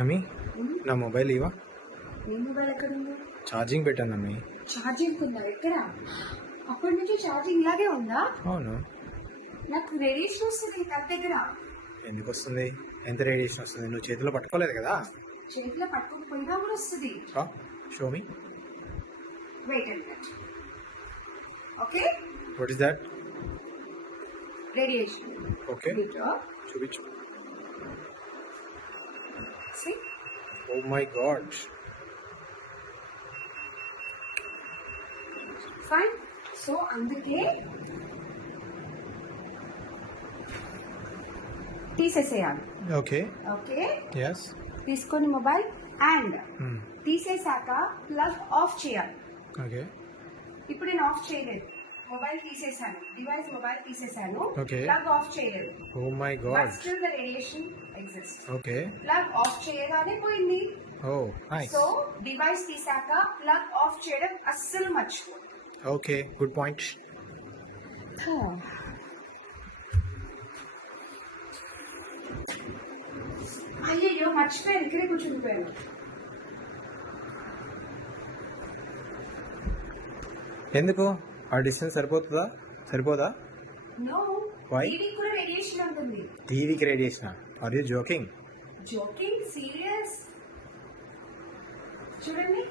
అమ్మి నా మొబైల్ ఇవా. నీ మొబైల్ ఎక్కడ ఉంది? ఛార్జింగ్ పెట్టాను అమ్మి. ఛార్జింగ్ ఉందా? ఎక్కడ? అప్పటి నుంచి ఛార్జింగ్ ఇలాగే ఉందా? అవును. నాకు రేడియేషన్ వస్తుంది తన దగ్గర. ఎందుకు వస్తుంది? ఎంత రేడియేషన్ వస్తుంది? నువ్వు చేతిలో పట్టుకోలేదు కదా. చేతిలో పట్టుకోకపోయినా కూడా వస్తుంది. Show me. Wait and wait. Okay, what is that? Radiation. Okay, చూపించు. See? Oh my god. Fine. So అందుకే తీసేసేయాలి. ఓకే. Okay, yes. తీసుకొని మొబైల్ అండ్ తీసేసాక ప్లగ్ ఆఫ్ చేయాలి. ఓకే. ఇప్పుడు నేను ఆఫ్ చేయలేదు, మొబైల్ తీసేసాను, డివైస్ మొబైల్ తీసేసాను, Okay. ప్లగ్ ఆఫ్ చేయలేదు. Oh my but god. Still the radiation exist. Okay. Plug off చేయగానే పోయింది. Oh, nice. సో డివైస్ తీసాక ప్లగ్ ఆఫ్ చేయడం అస్సలు మర్చిపో. Okay, good point. అయ్యయ్యో మర్చిపోయాను, ఇక్కడే కూర్చుండిపోయాను. ఎందుకు? ఆ డిస్టెన్స్ సరిపోదా? No, Why? టీవీ కూడా రేడియేషన్ ఉంటుంది. టీవీకి radiation? Are you joking? Joking, serious. చూడండి,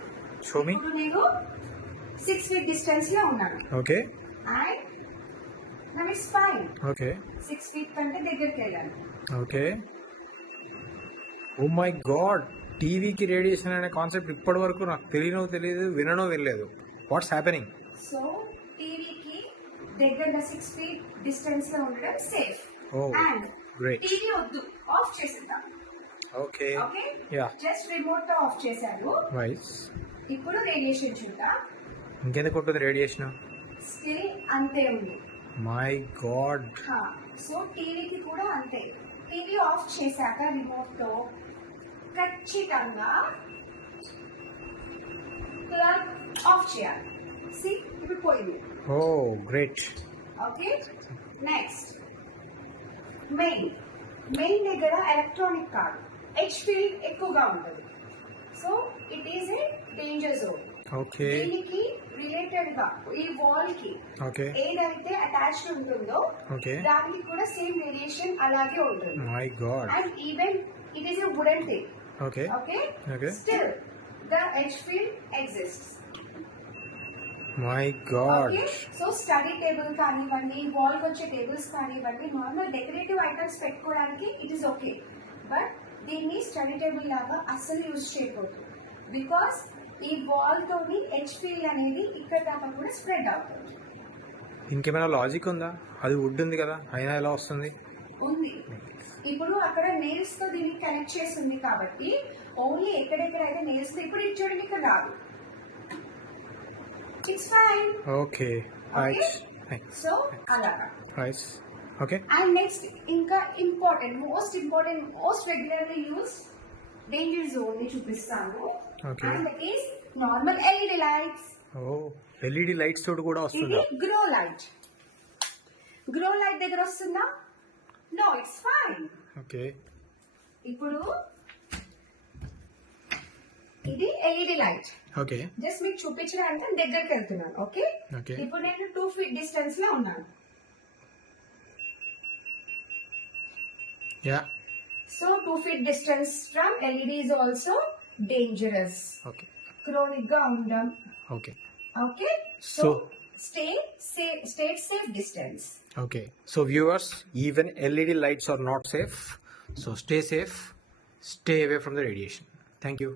షో మీ. ఇప్పుడు నేను 6 feet డిస్టెన్స్ లో ఉన్నాను okay. And now it's fine. Okay. 6 feet కంటే దగ్గరికి వెళ్ళాను. ఓకే. ఓ మై గాడ్, టీవీకి రేడియేషన్ అనే కాన్సెప్ట్ ఇప్పటి వరకు నాకు తెలియదు, వినలేదు. What's happening? సో టీవీకి దగ్గరగా 6 feet డిస్టెన్స్ లో ఉండడం safe. Oh, and great. TV వద్దు, ఆఫ్ చేసేద్దాం. Okay. Okay, yeah. Just remote తో ఆఫ్ చేశాను. వైస్. ఇప్పుడు రేడియేషన్ చూద్దాం. ఇంకెందుకు ఉంటుంది రేడియేషన్? స్టిల్ అంతే ఉంది. My God. సో టీవీకి కూడా అంతే. టీవీ ఆఫ్ చేశాక రిమోట్ తో ఖచ్చితంగా ప్లగ్ ఆఫ్ చేయాలి. సి, ఇప్పుడు పోయింది. ఓ గ్రేట్. ఓకే, నెక్స్ట్ మెయిన్ దగ్గర ఎలక్ట్రానిక్ కాదు, హెచ్ ఫీల్డ్ ఎక్కువగా ఉంటుంది. So it is a danger zone. Okay. దీనికి రిలేటెడ్ గా ఈ వాల్ కి ఓకే. ఏదైతే అటాచ్డ్ ఉంటుందో ఓకే. దానికి కూడా సేమ్ రేడియేషన్ అలాగే ఉంటుంది. My God. And even it is a wooden thing. Okay. Okay, okay. Still the H field exists. My God. Okay, so study table కానివ్వండి, వాల్ కి వచ్చే టేబుల్స్ కానివ్వండి, నార్మల్ డెకరేటివ్ ఐటమ్స్ పెట్టుకోవడానికి it is okay. But దీన్ని study table లాగా అస్సలు use చేయకూడదు. Because ఈ వాల్ తోని హెచ్ ఫీల్డ్ అనేది ఇక్కడ దాకా కూడా స్ప్రెడ్ అవుతుంది. ఇంకేమైనా లాజిక్ ఉందా? అది వుడ్ ఉంది కదా, అయినా ఎలా వస్తుంది? ఉంది. ఇప్పుడు అక్కడ నెయిల్స్ తో దీన్ని కనెక్ట్ చేసి ఉంది కాబట్టి ఓన్లీ ఎక్కడెక్కడైతే నెయిల్స్ తో, ఇప్పుడు ఇది చూడండి ఇక్కడ రాదు. It's fine. ఓకే. సో అలాగా. నైస్. ఓకే. అండ్ నెక్స్ట్ ఇంకా most important most regularly use danger zone ని చూపిస్తాను. Okay. And that is normal LED lights. Oh, LED lights తోటి కూడా ఇది వస్తుందా? గ్రో లైట్ దగ్గర వస్తుందా? No, it's fine. ఓకే. ఇప్పుడు ఇది ఎల్ఈడి లైట్. ఓకే. జస్ట్ మీకు చూపించడానికి దగ్గరికి వెళ్తున్నాను. Okay, Okay. ఇప్పుడు నేను 2 feet డిస్టెన్స్ లో ఉన్నాను. Yeah. So 2 feet distance from LED is also dangerous. Okay. Chronic గా ఉండడం. Okay. Okay, so So- stay safe distance. Okay. So viewers, even LED lights are not safe. So stay safe. Stay away from the radiation. Thank you.